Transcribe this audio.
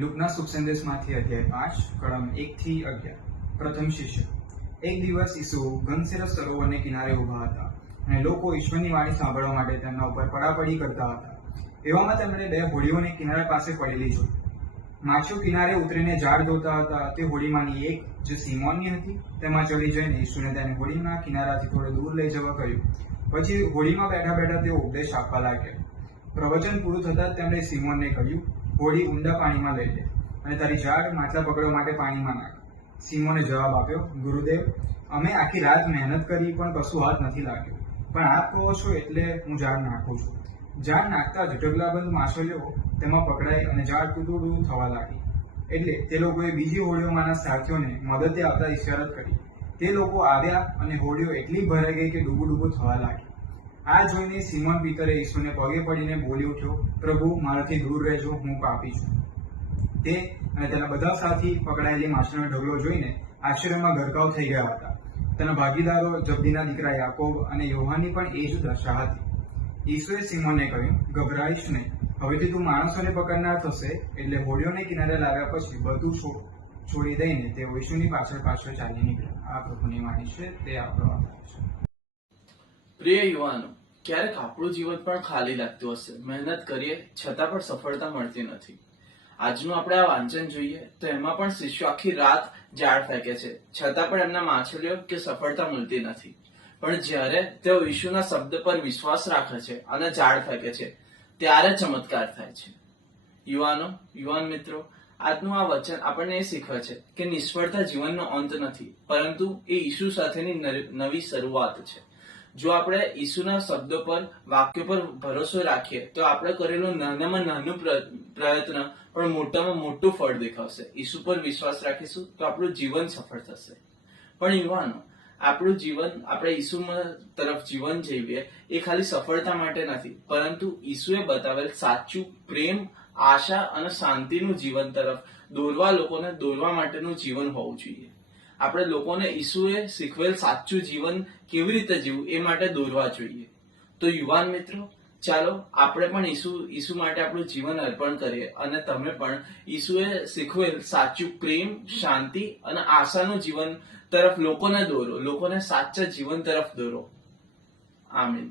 લૂકના શુભ સંદેશમાંથી અધ્યાય 5 કલમ 1 થી 11. પ્રથમ શિષ્ય. એક દિવસ ઈસુ ગંગસેરસ સરોવરને કિનારે ઊભા હતા અને લોકો ઈશ્વરની વાણી સાંભળવા માટે તેમના ઉપર પડાપડી કરતા હતા. એવામાં તેમણે બે હોડીઓને કિનારા પાસે પડેલી જોઈ. માછીઓ કિનારે ઉતરીને ઝાડ જોતા હતા. તે હોડીમાંની એક, જે સિમોનની હતી, તેમાં ચડી જઈને ઈસુને તેની હોડીના કિનારાથી થોડે દૂર લઈ જવા કહ્યું. પછી હોડીમાં બેઠા બેઠા તેઓ ઉપદેશ આપવા લાગ્યા. પ્રવચન પૂરું થતાં તેમણે સિમોનને કહ્યું, હોડી ઊંડા પાણીમાં લઈ લે અને તારી ઝાડ માછલા પકડવા માટે પાણીમાં નાખ. સિમોને જવાબ આપ્યો, ગુરુદેવ, અમે આખી રાત મહેનત કરી પણ કશું હાથ નથી લાગ્યો, પણ આપ કહો છો એટલે હું ઝાડ નાખું છું. ઝાડ નાખતા જ ઢગલાબંધ માછલીઓ તેમાં પકડાઈ અને ઝાડ તૂટું થવા લાગી. એટલે તે લોકોએ બીજી હોડીઓમાંના સાથીઓને મદદે આવતા ઇશારત કરી. તે લોકો આવ્યા અને હોડીઓ એટલી ભરાઈ ગઈ કે ડૂબું થવા લાગી. આ જોઈને સિમોન પીતરે ઈસુને પગે પડીને બોલી ઉઠ્યો, પ્રભુ, મારાથી દૂર રહેજો, હું પાપી છું. તે અને તેના બધા સાથી પકડાયેલી માછલીનો ઢગલો જોઈને આશ્ચર્યમાં ગરકાવ થઈ ગયા હતા. તેના ભાગીદારો જબદીના દીકરા યાકોબ અને યોહાનની પણ એ જ દશા હતી. ઈસુએ સિમોનને કહ્યું, ગભરાઈશ નહીં, હવેથી તું માણસોને પકડનાર થશે. એટલે હોડીઓને કિનારે લાવ્યા પછી બધું છોડી દઈને તેઓ ઈસુની પાછળ ચાલી નીકળ્યા. આ પ્રભુની વાણી છે, તે આપણો આભાર છે. પ્રિય યુવાનો, ક્યારેક આપણું જીવન પણ ખાલી લાગતું હશે. મહેનત કરીએ છતાં પણ સફળતા મળતી નથી. આજનું આપણે આ વાંચન જોઈએ તો એમાં પણ શિષ્યો આખી રાત ઝાડ ફેંકે છે, છતાં પણ એમના માછલીઓ કે સફળતા મળતી નથી. પણ જ્યારે તેઓ ઈશુના શબ્દ પર વિશ્વાસ રાખે છે અને ઝાડ ફેંકે છે, ત્યારે ચમત્કાર થાય છે. યુવાન મિત્રો, આજનું આ વચન આપણને એ શીખવે છે કે નિષ્ફળતા જીવનનો અંત નથી, પરંતુ એ ઈસુ સાથેની નવી શરૂઆત છે. જો આપણે ઈસુના શબ્દો પર, વાક્યો પર ભરોસો રાખીએ તો આપણે કરેલું નાનામાં નાનું પ્રયત્ન પણ મોટામાં મોટું ફળ દેખાવશે. ઈસુ પર વિશ્વાસ રાખીશું તો આપણું જીવન સફળ થશે. પણ યુવાનો, આપણું જીવન, આપણે ઈસુ તરફ જીવન જીવીએ એ ખાલી સફળતા માટે નથી, પરંતુ ઈસુએ બતાવેલ સાચું પ્રેમ, આશા અને શાંતિનું જીવન તરફ લોકોને દોરવા માટેનું જીવન હોવું જોઈએ. આપણે લોકોને ઈસુએ શીખવેલ સાચું જીવન કેવી રીતે જીવવું એ માટે દોરવા જોઈએ. તો યુવાન મિત્રો, ચાલો આપણે પણ ઈસુ માટે આપણું જીવન અર્પણ કરીએ અને તમે પણ ઈસુએ શીખવેલ સાચું પ્રેમ, શાંતિ અને આશાનું જીવન તરફ લોકોને દોરો, લોકોને સાચા જીવન તરફ દોરો. આમીન.